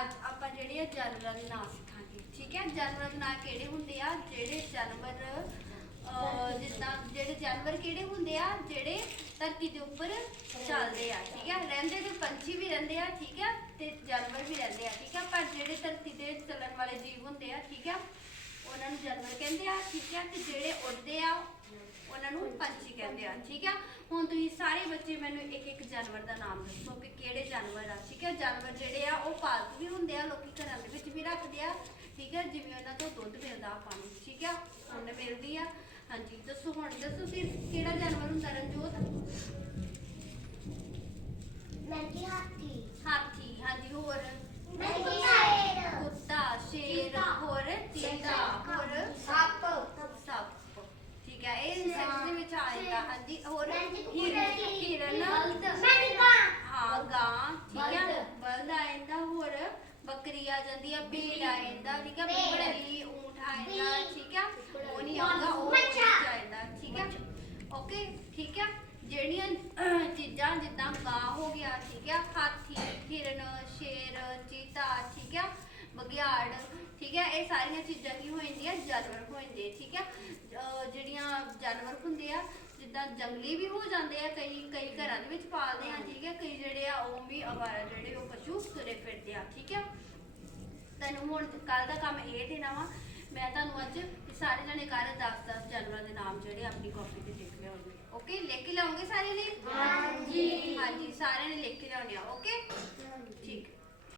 ਅੱਜ ਆਪਾਂ ਜਿਹੜੇ ਆ ਜਾਨਵਰਾਂ ਦੇ ਨਾਮ ਸਿੱਖਾਂਗੇ ਠੀਕ ਹੈ? ਜਾਨਵਰਾਂ ਦੇ ਨਾਂ ਕਿਹੜੇ ਹੁੰਦੇ ਆ? ਜਿਹੜੇ ਜਾਨਵਰ ਅਹ, ਜਿੱਦਾਂ ਜਿਹੜੇ ਜਾਨਵਰ ਕਿਹੜੇ ਹੁੰਦੇ ਆ? ਜਿਹੜੇ ਧਰਤੀ ਦੇ ਉੱਪਰ ਚੱਲਦੇ ਆ ਠੀਕ ਹੈ? ਰਹਿੰਦੇ ਤੇ ਪੰਛੀ ਵੀ ਰਹਿੰਦੇ ਆ ਠੀਕ ਹੈ? ਤੇ ਜਾਨਵਰ ਵੀ ਰਹਿੰਦੇ ਆ ਠੀਕ ਹੈ? ਪਰ ਜਿਹੜੇ ਧਰਤੀ ਤੇ ਚੱਲਣ ਵਾਲੇ ਜੀਵ ਹੁੰਦੇ ਆ ਠੀਕ ਹੈ? ਉਹਨਾਂ ਨੂੰ ਜਾਨਵਰ ਕਹਿੰਦੇ ਆ ਠੀਕ ਹੈ? ਤੇ ਜਿਹੜੇ ਉੱਡਦੇ ਆ ਉਹਨਾਂ ਨੂੰ ਪੰਛੀ ਕਹਿੰਦੇ ਆ ਠੀਕ ਆ ਹੁਣ ਤੁਸੀਂ ਸਾਰੇ ਬੱਚੇ ਮੈਨੂੰ ਇੱਕ ਇੱਕ ਜਾਨਵਰ ਦਾ ਨਾਮ ਦੱਸੋ ਕਿ ਕਿਹੜੇ ਜਾਨਵਰ ਆ ਠੀਕ ਹੈ? ਜਾਨਵਰ ਜਿਹੜੇ ਆ ਉਹ ਪਾਲਤੂ ਵੀ ਹੁੰਦੇ ਆ ਲੋਕੀ ਘਰਾਂ ਦੇ ਵਿੱਚ ਵੀ ਰੱਖਦੇ ਆ ਉਹਨਾਂ ਤੋਂ ਦੁੱਧ ਮਿਲਦਾ ਆਪਾਂ ਨੂੰ ਠੀਕ ਆ? ਉਹਨੇ ਮਿਲਦੀ ਆ। ਹਾਂਜੀ ਦੱਸੋ ਹੁਣ ਦੱਸੋ ਫਿਰ ਕਿਹੜਾ ਜਾਨਵਰ ਹੁੰਦਾ ਰਣਜੋਤ? ਮੈਂਟੀ ਹਾਥੀ। ਹਾਥੀ ਹਾਂਜੀ ਹੋਰ? ਮੈਂਟੀ ਸ਼ੇਰ। ਕੁੱਤਾ ਸ਼ੇਰ ਚੀਤਾ। ਹੋਰ? ਚੀਤਾ ਹੋਰ? ਸੱਪ। ਸੱਪ। ਠੀਕ ਹੈ ਇਹ ਦੇ ਵਿੱਚ ਆ ਜਾਂਦਾ। ਹਾਂਜੀ ਹੋਰ? ਹਿਰਨ ਕੁੱਕੜੀ ਹਿਰਨ। ਮੈਂਟੀ ਕਾਂ ਹਾਂ ਗਾਂ ਠੀਕ ਹੈ ਬਲਦ। ਬਲਦ ਆ ਜਾਂਦਾ ਹੋਰ ਬੱਕਰੀ ਆ ਜਾਂਦੀ ਆ ਭੇਡ ਆ ਜਾਂਦਾ ਠੀਕ ਭੇਡ। ਬਕਰੀ ਊਂਠ ਆ ਜਾਂਦਾ। ਠੀਕ ਹੈ ਉਹ ਨਹੀਂ ਆਉਂਦਾ ਉਹ ਮੱਛਾ। ਆ ਜਾਂਦਾ ਠੀਕ ਹੈ ਓਕੇ ਠੀਕ ਹੈ ਜਿਹੜੀਆਂ ਅਹ, ਚੀਜ਼ਾਂ ਜਿੱਦਾਂ ਗਾਂ ਹੋ ਗਿਆ ਠੀਕ ਹੈ ਹਾਥੀ ਹਿਰਨ ਸ਼ੇਰ ਚੀਤਾ ਠੀਕ ਹੈ ਬਘਿਆੜ ਠੀਕ ਹੈ ਇਹ ਸਾਰੀਆਂ ਚੀਜ਼ਾਂ ਕੀ ਹੋ ਜਾਂਦੀਆਂ ਜਾਨਵਰ ਹੋ ਜਾਂਦੇ ਠੀਕ ਹੈ ਅਹ, ਜਿਹੜੀਆਂ ਜਾਨਵਰ ਹੁੰਦੇ ਆ ਜਿੱਦਾਂ ਜੰਗਲੀ ਵੀ ਹੋ ਜਾਂਦੇ ਆ ਕਈ ਕਈ ਘਰਾਂ ਦੇ ਵਿੱਚ ਪਾਲਦੇ ਆ ਠੀਕ ਹੈ ਕਈ ਜਿਹੜੇ ਆ ਉਹ ਵੀ ਅਵਾਰਾ ਜਿਹੜੇ ਉਹ ਪਸ਼ੂ ਤੁਰੇ ਫਿਰਦੇ ਆ ਠੀਕ ਹੈ ਤੈਨੂੰ ਹੁਣ ਕੱਲ ਦਾ ਕੰਮ ਇਹ ਦੇਣਾ ਵਾ ਮੈਂ ਤੁਹਾਨੂੰ ਅੱਜ ਇਹ ਸਾਰੇ ਜਣੇ ਕਰ 10-10 ਜਾਨਵਰਾਂ ਦੇ ਨਾਮ ਜਿਹੜੇ ਆਪਣੀ ਕਾਪੀ ਤੇ ਲਿਖ ਲਿਆਉਣਗੇ। ਓਕੇ ਲਿਖ ਕੇ ਲਿਆਉਂਗੇ ਸਾਰੇ ਨੇ ਹਾਂਜੀ। ਹਾਂਜੀ ਸਾਰਿਆਂ ਨੇ ਲਿਖ ਕੇ ਲਿਆਉਣੇ ਆ ਓਕੇ